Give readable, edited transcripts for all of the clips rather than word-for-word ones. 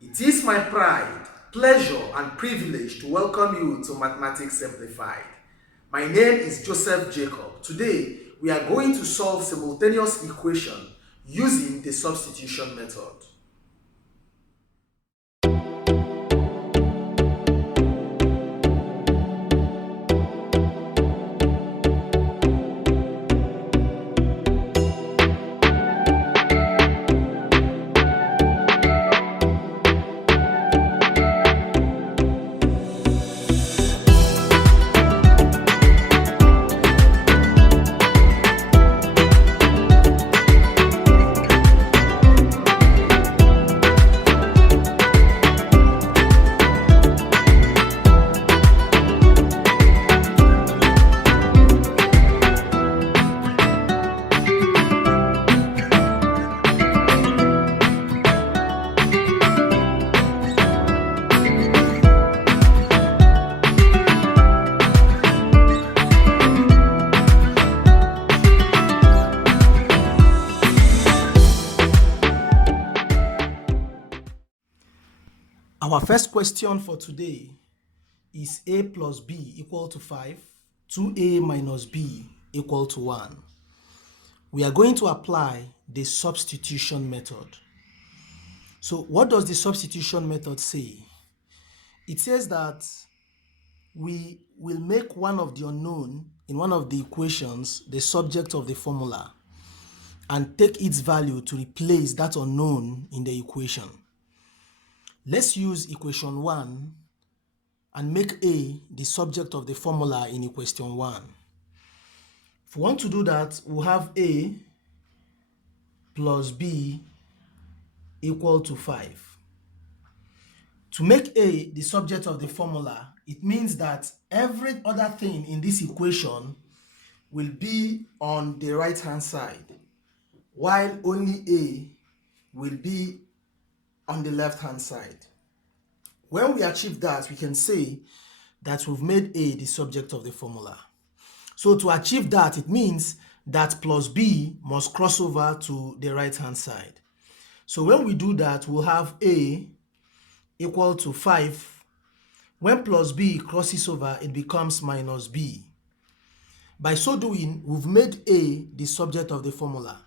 It is my pride, pleasure, and privilege to welcome you to Mathematics Simplified. My name is Joseph Jacob. Today, we are going to solve simultaneous equation using the substitution method. Our first question for today is a plus b equal to 5, 2a minus b equal to 1. We are going to apply the substitution method. So what does the substitution method say? It says that we will make one of the unknown in one of the equations the subject of the formula and take its value to replace that unknown in the equation. Let's use equation 1 and make a the subject of the formula in equation 1. If we want to do that, we'll have a plus b equal to 5. To make a the subject of the formula, it means that every other thing in this equation will be on the right hand side, while only a will be on the left hand side. When we achieve that, we can say that we've made a the subject of the formula. So to achieve that, it means that plus b must cross over to the right hand side. So when we do that, we'll have a equal to 5. When plus b crosses over, it becomes minus b. By so doing, we've made a the subject of the formula.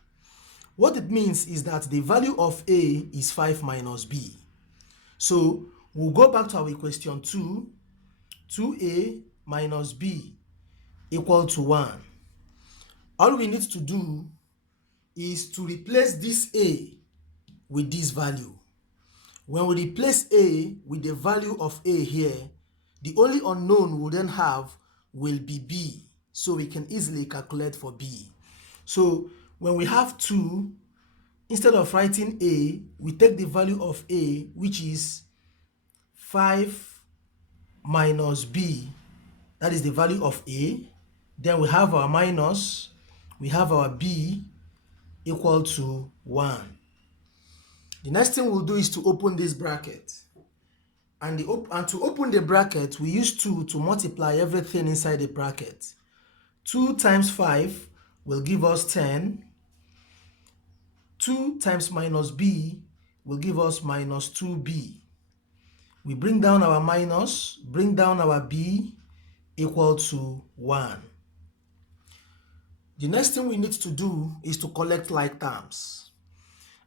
What it means is that the value of a is 5 minus b. So we'll go back to our equation 2, 2a minus b equal to 1. All we need to do is to replace this a with this value. When we replace a with the value of a here, the only unknown we'll then have will be b, so we can easily calculate for b. So when we have 2, instead of writing a, we take the value of a, which is 5 minus b, that is the value of a. Then we have our minus, we have our b equal to 1. The next thing we'll do is to open this bracket. And to open the bracket, we use 2 to multiply everything inside the bracket. 2 times 5 will give us 10. 2 times minus b will give us minus 2b. We bring down our minus, bring down our b equal to 1. The next thing we need to do is to collect like terms.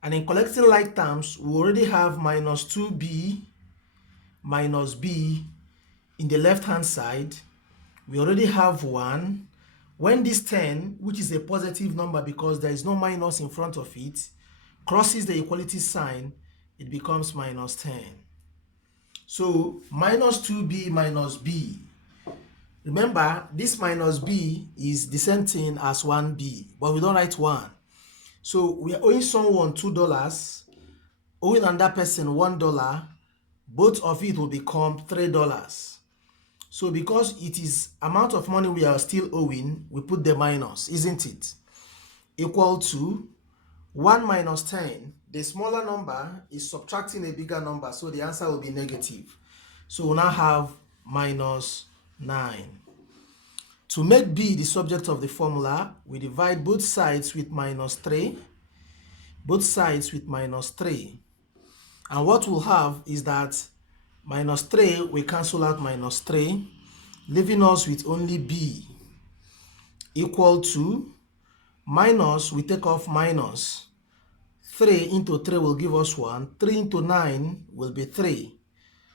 And in collecting like terms, we already have minus 2b minus b in the left hand side. We already have 1. When this 10, which is a positive number because there is no minus in front of it, crosses the equality sign, it becomes minus 10. So minus 2b minus b. Remember, this minus b is the same thing as 1b, but we don't write 1. So we are owing someone $2, owing another person $1, both of it will become $3. So because it is amount of money we are still owing, we put the minus, isn't it? Equal to 1 minus 10. The smaller number is subtracting a bigger number, so the answer will be negative. So we'll now have minus 9. To make b the subject of the formula, we divide both sides with minus 3. Both sides with minus 3. And what we'll have is that minus 3, we cancel out minus 3, leaving us with only b equal to minus, we take off minus. 3 into 3 will give us 1. 3 into 9 will be 3.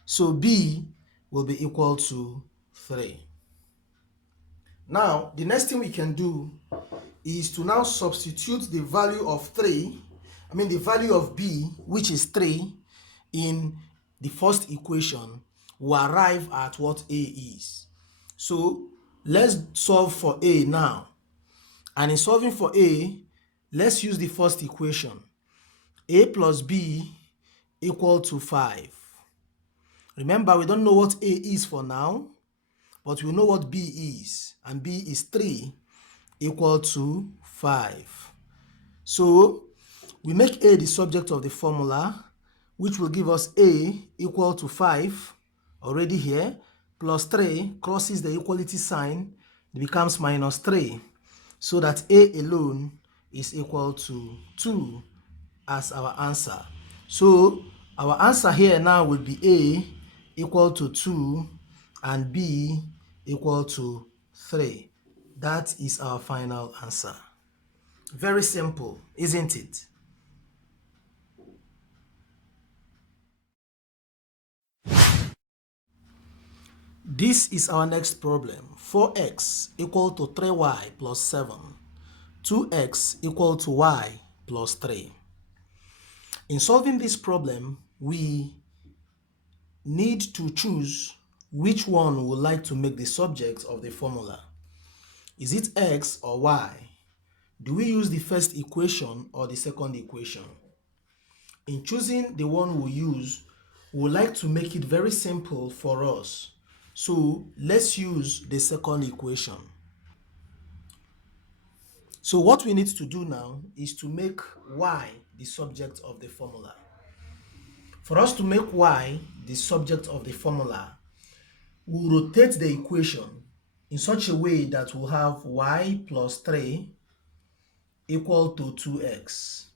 So b will be equal to 3. Now, the next thing we can do is to now substitute the value of the value of b, which is 3, in the first equation. We arrive at what a is. So let's solve for a now. And in solving for a, let's use the first equation. A plus b equal to 5. Remember, we don't know what a is for now, but we know what b is. And b is 3 equal to 5. So we make a the subject of the formula, which will give us a equal to 5 already here, plus 3 crosses the equality sign, it becomes minus 3, so that a alone is equal to 2 as our answer. So our answer here now will be a equal to 2 and b equal to 3. That is our final answer. Very simple, isn't it? This is our next problem. 4x equal to 3y plus 7. 2x equal to y plus 3. In solving this problem, we need to choose which one we would like to make the subject of the formula. Is it x or y? Do we use the first equation or the second equation? In choosing the one we use, we would like to make it very simple for us. So let's use the second equation. So what we need to do now is to make y the subject of the formula. For us to make y the subject of the formula, we'll rotate the equation in such a way that we'll have y plus 3 equal to 2x.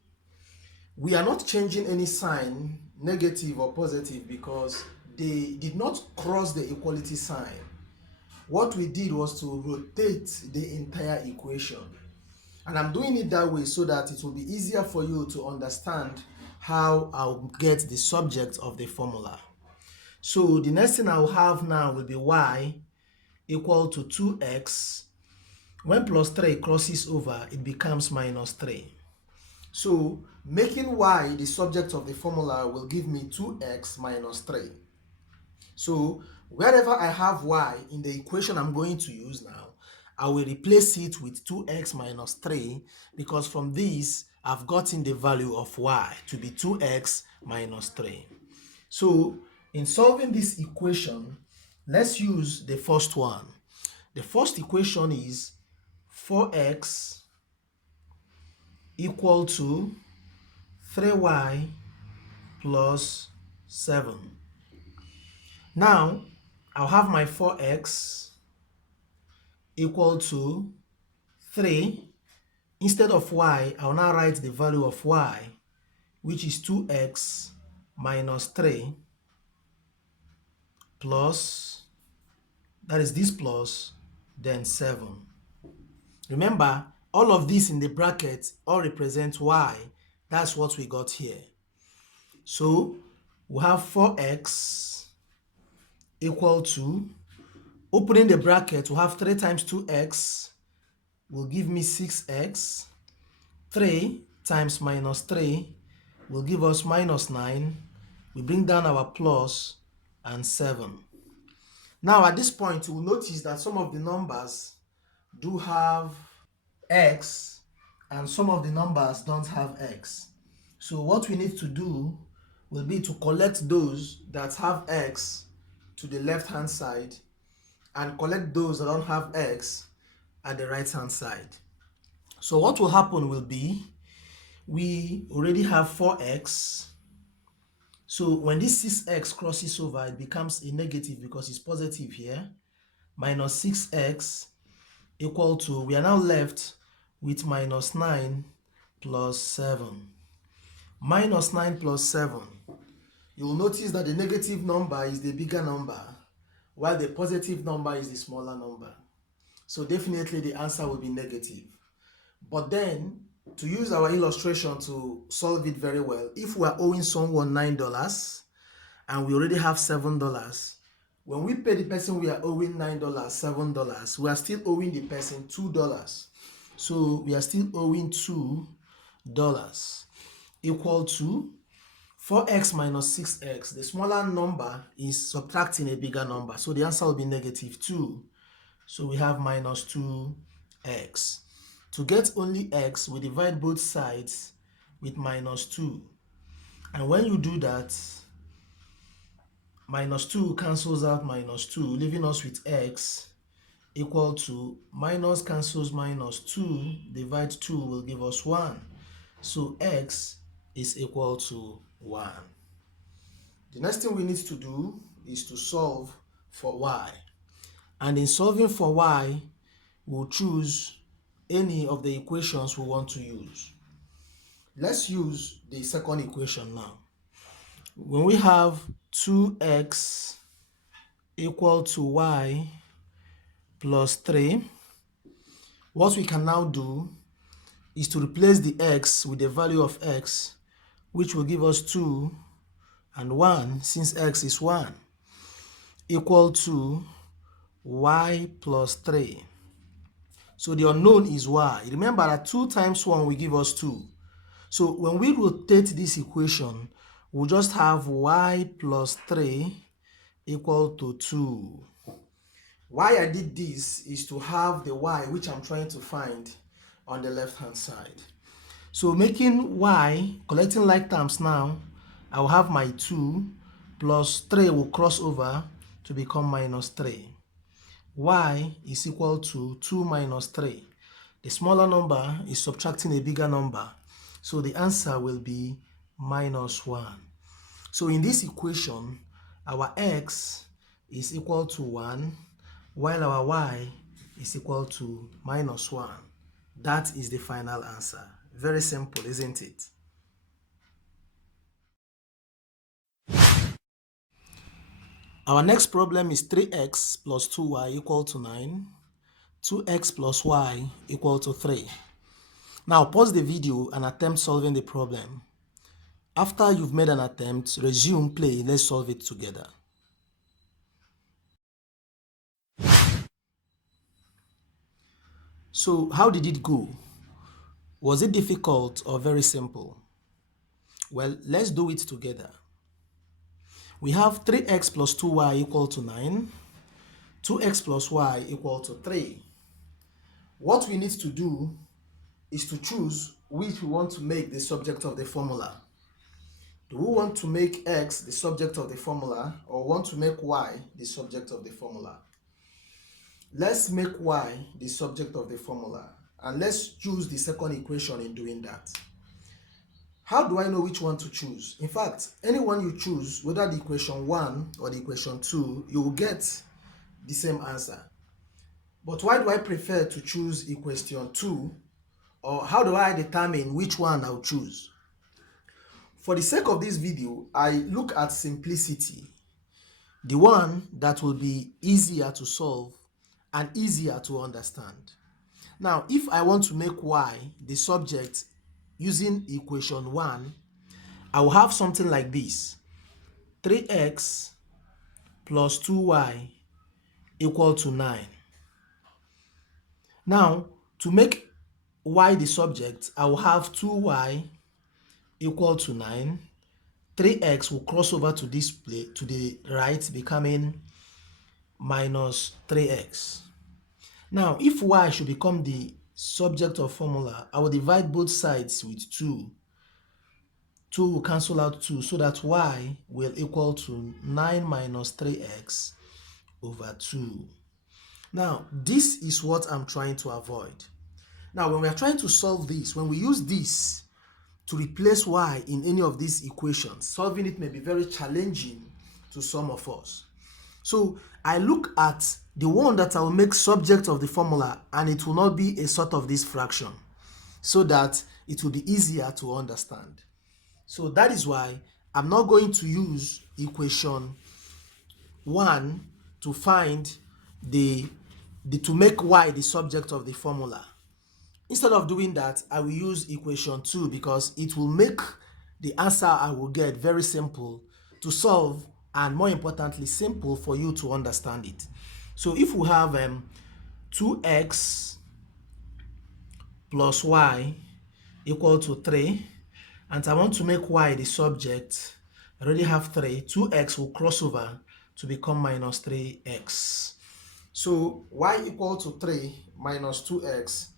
We are not changing any sign, negative or positive, because they did not cross the equality sign. What we did was to rotate the entire equation. And I'm doing it that way so that it will be easier for you to understand how I'll get the subject of the formula. So the next thing I'll have now will be y equal to 2x. When plus 3 crosses over, it becomes minus 3. So making y the subject of the formula will give me 2x minus 3. So wherever I have y in the equation I'm going to use now, I will replace it with 2x minus 3, because from this I've gotten the value of y to be 2x minus 3. So in solving this equation, let's use the first one. The first equation is 4x equal to 3y plus 7. Now, I'll have my 4x equal to 3. Instead of y, I'll now write the value of y, which is 2x minus 3 plus, that is this plus, then 7. Remember, all of this in the bracket all represent y. That's what we got here. So we have 4x equal to, opening the bracket, we have 3 times 2x will give me 6x. 3 times minus 3 will give us minus 9. We bring down our plus and 7. Now at this point, you will notice that some of the numbers do have x and some of the numbers don't have x. So what we need to do will be to collect those that have x to the left hand side and collect those that don't have x at the right hand side. So what will happen will be, we already have 4x. So when this 6x crosses over, it becomes a negative because it's positive here. Minus 6x equal to, we are now left with minus 9 plus 7. Minus 9 plus 7. you will notice that the negative number is the bigger number, while the positive number is the smaller number. So definitely the answer will be negative. But then, to use our illustration to solve it very well, if we are owing someone $9 and we already have $7, when we pay the person we are owing $9, $7, we are still owing the person $2. So we are still owing $2 equal to 4x minus 6x. The smaller number is subtracting a bigger number, so the answer will be negative 2. So we have minus 2x. To get only x, we divide both sides with minus 2. And when you do that, minus 2 cancels out minus 2, leaving us with x equal to minus cancels minus 2, divide 2 will give us 1. So x is equal to 1. The next thing we need to do is to solve for y. And in solving for y, we'll choose any of the equations we want to use. Let's use the second equation now. When we have 2x equal to y plus 3, what we can now do is to replace the x with the value of x, which will give us 2 and 1, since x is 1, equal to y plus 3. So the unknown is y. Remember that 2 times 1 will give us 2. So when we rotate this equation, we'll just have y plus 3 equal to 2. Why I did this is to have the y, which I'm trying to find, on the left hand side. So making y, collecting like terms now, I'll have my 2 plus 3 will cross over to become minus 3. Y is equal to 2 minus 3. The smaller number is subtracting a bigger number, so the answer will be minus 1. So in this equation, our x is equal to 1, while our y is equal to minus 1. That is the final answer. Very simple, isn't it? Our next problem is 3x plus 2y equal to 9, 2x plus y equal to 3. Now pause the video and attempt solving the problem. After you've made an attempt, resume play. Let's solve it together. So how did it go? Was it difficult or very simple? Well, let's do it together. We have 3x plus 2y equal to 9, 2x plus y equal to 3. What we need to do is to choose which we want to make the subject of the formula. Do we want to make x the subject of the formula, or want to make y the subject of the formula? Let's make y the subject of the formula, and let's choose the second equation in doing that. How do I know which one to choose? In fact, any one you choose, whether the equation 1 or the equation 2, you will get the same answer. But why do I prefer to choose equation 2, or how do I determine which one I'll choose? For the sake of this video, I look at simplicity, the one that will be easier to solve and easier to understand. Now, if I want to make y the subject using equation 1, I will have something like this: 3x plus 2y equal to 9. Now, to make y the subject, I will have 2y equal to 9. 3x will cross over to this place, to the right, becoming minus 3x. Now, if y should become the subject of formula, I will divide both sides with 2. 2 will cancel out 2, so that y will equal to 9 minus 3x over 2. Now, this is what I'm trying to avoid. Now, when we are trying to solve this, when we use this to replace y in any of these equations, solving it may be very challenging to some of us. So I look at the one that I will make subject of the formula, and it will not be a sort of this fraction, so that it will be easier to understand. So that is why I'm not going to use equation 1 to find to make y the subject of the formula. Instead of doing that, I will use equation 2 because it will make the answer I will get very simple to solve, and more importantly, simple for you to understand it. So if we have 2x plus y equal to 3, and I want to make y the subject, I already have 3, 2x will cross over to become minus 3x. So y equal to 3 minus 2x,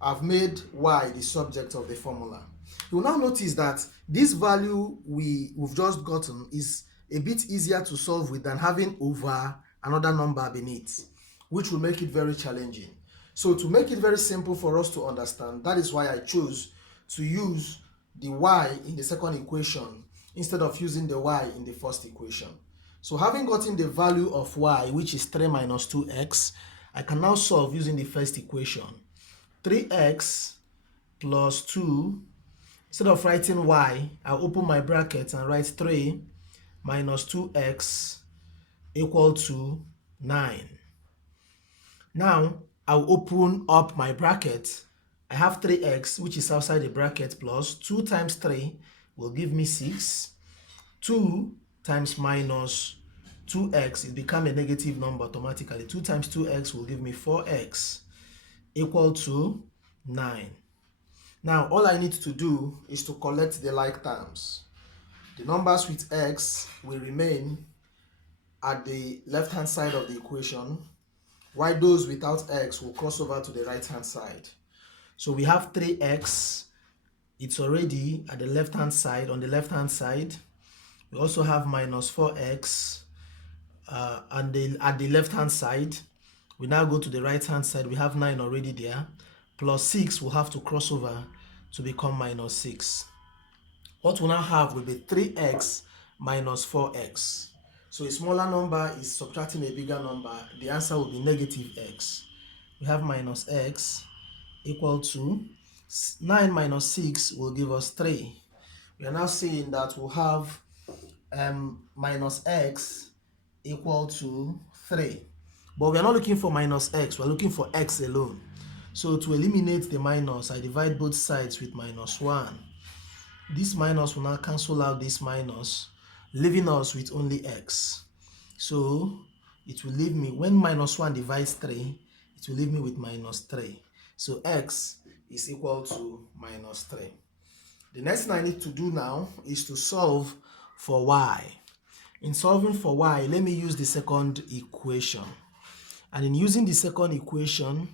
I've made y the subject of the formula. You will now notice that this value we've just gotten is a bit easier to solve with than having over another number beneath, which will make it very challenging. So to make it very simple for us to understand, that is why I chose to use the y in the second equation instead of using the y in the first equation. So having gotten the value of y, which is 3 minus 2x, I can now solve using the first equation. 3x plus 2, instead of writing y, I'll open my bracket and write 3 minus 2x equal to 9. Now, I'll open up my bracket. I have 3x, which is outside the bracket, plus 2 times 3 will give me 6. 2 times minus 2x, it becomes a negative number automatically. 2 times 2x will give me 4x equal to 9. Now, all I need to do is to collect the like terms. The numbers with x will remain at the left-hand side of the equation, while those without x will cross over to the right-hand side. So we have 3x, it's already at the left-hand side, on the left-hand side. We also have minus 4x at the left-hand side. We now go to the right-hand side, we have 9 already there, plus 6 will have to cross over to become minus 6. What we now have will be 3x minus 4x. So a smaller number is subtracting a bigger number. The answer will be negative x. We have minus x equal to 9 minus 6 will give us 3. We are now saying that we'll have minus x equal to 3. But we are not looking for minus x, we're looking for x alone. So to eliminate the minus, I divide both sides with minus 1. This minus will now cancel out this minus, leaving us with only x. So it will leave me, when minus 1 divides 3, it will leave me with minus 3. So x is equal to minus 3. The next thing I need to do now is to solve for y. In solving for y, let me use the second equation. And in using the second equation,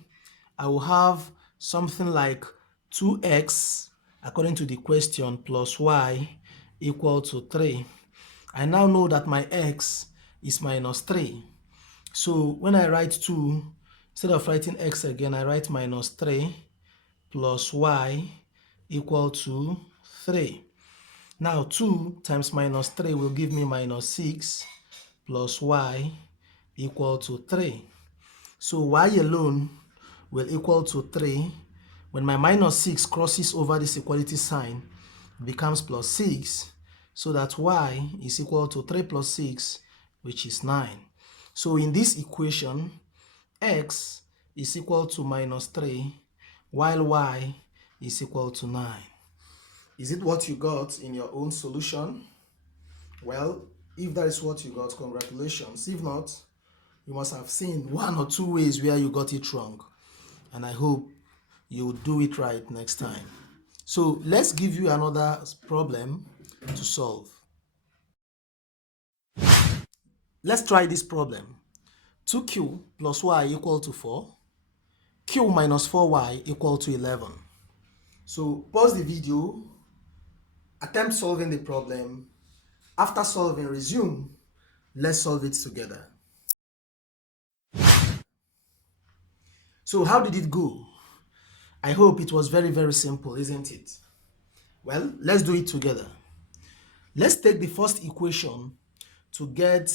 I will have something like 2x, according to the question, plus y equal to 3. I now know that my x is minus 3. So when I write 2, instead of writing x again, I write minus 3 plus y equal to 3. Now 2 times minus 3 will give me minus 6 plus y equal to 3. So y alone will equal to 3. When my minus 6 crosses over this equality sign, it becomes plus 6, so that y is equal to 3 plus 6, which is 9. So in this equation, x is equal to minus 3, while y is equal to 9. Is it what you got in your own solution? Well, if that is what you got, congratulations. If not, you must have seen 1 or 2 ways where you got it wrong. And I hope you will do it right next time. So let's give you another problem to solve. Let's try this problem. 2q plus y equal to 4. Q minus 4y equal to 11. So pause the video, attempt solving the problem. After solving, resume. Let's solve it together. So how did it go? I hope it was very, very simple, isn't it? Well, let's do it together. Let's take the first equation to get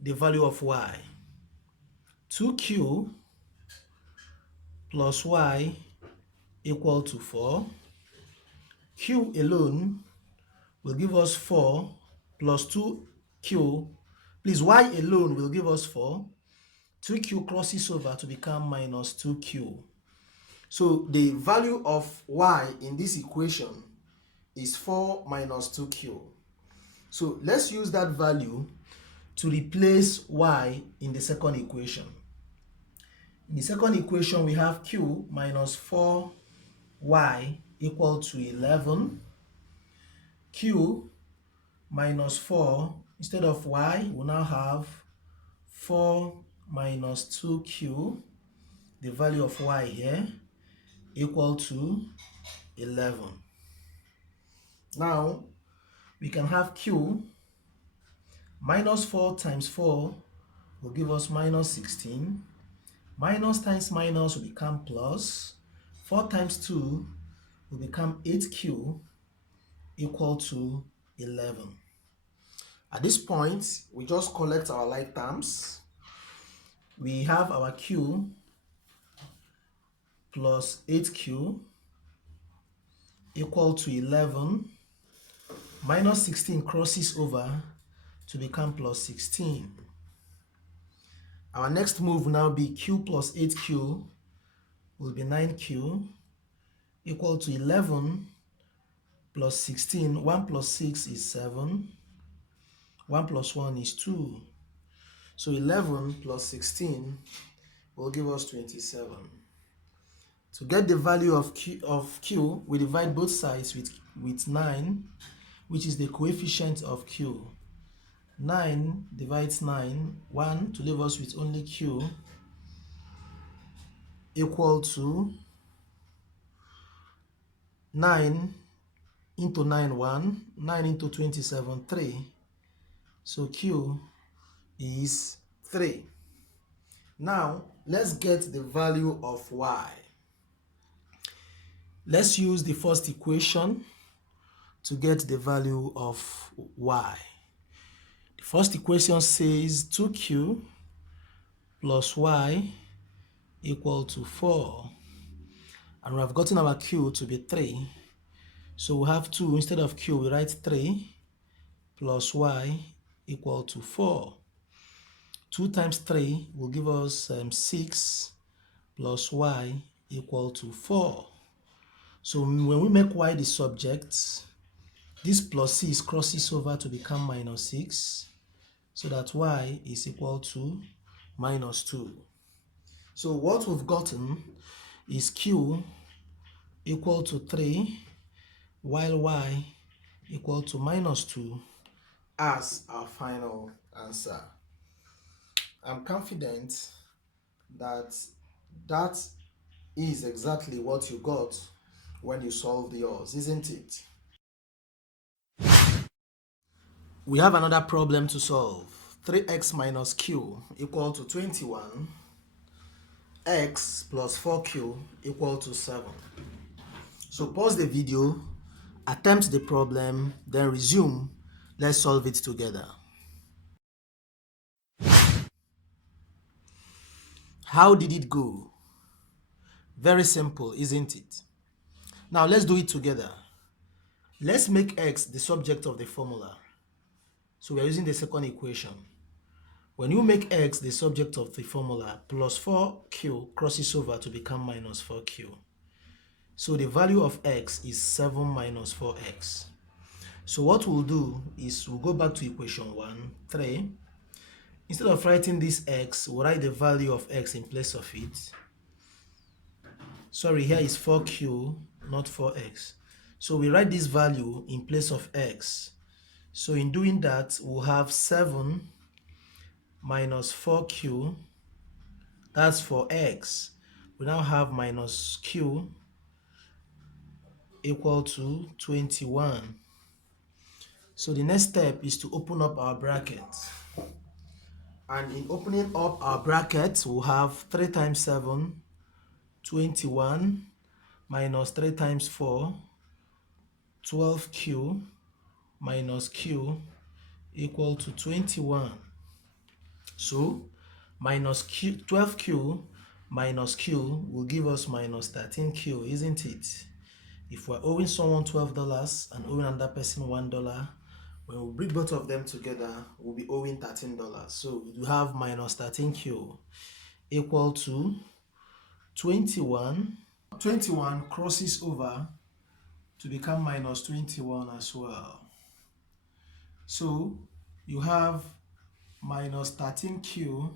the value of y. 2q plus y equal to 4. Q alone will give us 4 plus 2q. Please, y alone will give us 4. 2q crosses over to become minus 2q. So the value of y in this equation is 4 minus 2q. So let's use that value to replace y in the second equation. In the second equation, we have q minus 4y equal to 11. Q minus 4, instead of y, we now have 4 minus 2q, the value of y here, equal to 11. Now, we can have q minus 4 times 4 will give us minus 16. Minus times minus will become plus. 4 times 2 will become 8q equal to 11. At this point, we just collect our like terms. We have our q plus 8q equal to 11. Minus 16 crosses over to become plus 16. Our next move will now be q plus 8q will be 9q equal to 11 plus 16. 1 plus 6 is 7. 1 plus 1 is 2. So 11 plus 16 will give us 27. To get the value of q, we divide both sides with 9, which is the coefficient of q. 9 divides 9, 1, to leave us with only q, equal to 9 into 9, 1, 9 into 27, 3. So q is 3. Now, let's get the value of y. Let's use the first equation to get the value of y. The first equation says 2q plus y equal to 4. And we have gotten our q to be 3. So we have 2. Instead of q, we write 3 plus y equal to 4. 2 times 3 will give us 6 plus y equal to 4. So when we make y the subject, this plus 6 crosses over to become minus 6, so that y is equal to minus 2. So what we've gotten is q equal to 3, while y equal to minus 2 as our final answer. I'm confident that that is exactly what you got when you solved yours, isn't it? We have another problem to solve. 3x minus q equal to 21. X plus 4q equal to 7. So pause the video, attempt the problem, then resume. Let's solve it together. How did it go? Very simple, isn't it? Now let's do it together. Let's make x the subject of the formula. So we are using the second equation. When you make x the subject of the formula, plus 4q crosses over to become minus 4q. So the value of x is 7 minus 4x. So what we'll do is we'll go back to equation 1, 3. Instead of writing this x, we'll write the value of x in place of it. Sorry, here is 4q, not 4x. So we write this value in place of x. So in doing that, we'll have 7 minus 4q, that's for x. We now have minus q equal to 21. So the next step is to open up our brackets. And in opening up our brackets, we'll have 3 times 7, 21, minus 3 times 4, 12q, minus q, equal to 21. So, minus q, 12q minus q will give us minus 13q, isn't it? If we're owing someone $12 and owing another person $1, when we bring both of them together, we'll be owing $13. So we have minus 13Q equal to 21. 21 crosses over to become minus 21 as well. So you have minus 13Q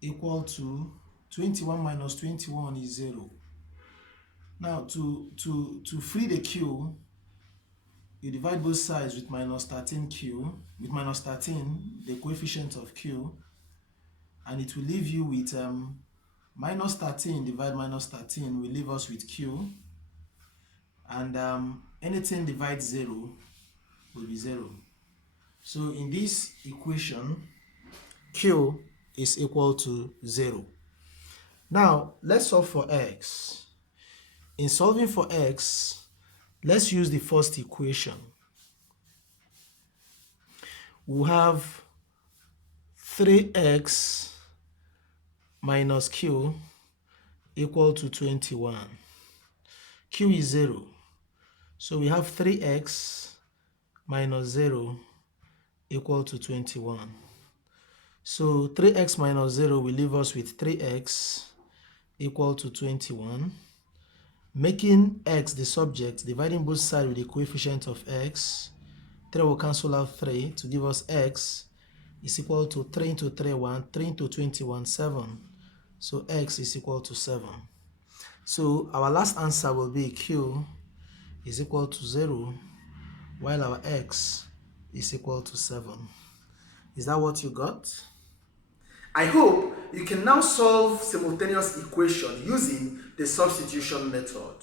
equal to 21 minus 21 is 0. Now to free the Q, you divide both sides with minus 13Q, with minus 13, the coefficient of Q, and it will leave you with minus 13 divide minus 13 will leave us with Q, and anything divide 0 will be 0. So in this equation, Q is equal to 0. Now let's solve for x. In solving for x, let's use the first equation. We have 3x minus q equal to 21. Q is 0. So we have 3x minus 0 equal to 21. So 3x minus 0 will leave us with 3x equal to 21. Making x the subject, dividing both sides with the coefficient of x, 3 will cancel out 3 to give us x is equal to 3 into 3, 1, 3 into 21, 7. So x is equal to 7. So our last answer will be q is equal to 0, while our x is equal to 7. Is that what you got? I hope you can now solve simultaneous equation using the substitution method.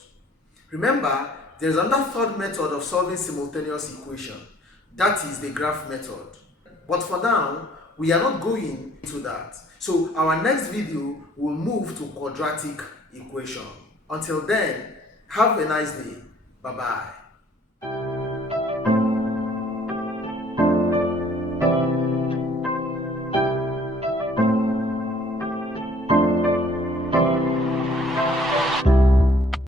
Remember, there is another third method of solving simultaneous equation. That is the graph method. But for now, we are not going into that. So our next video will move to quadratic equation. Until then, have a nice day. Bye-bye.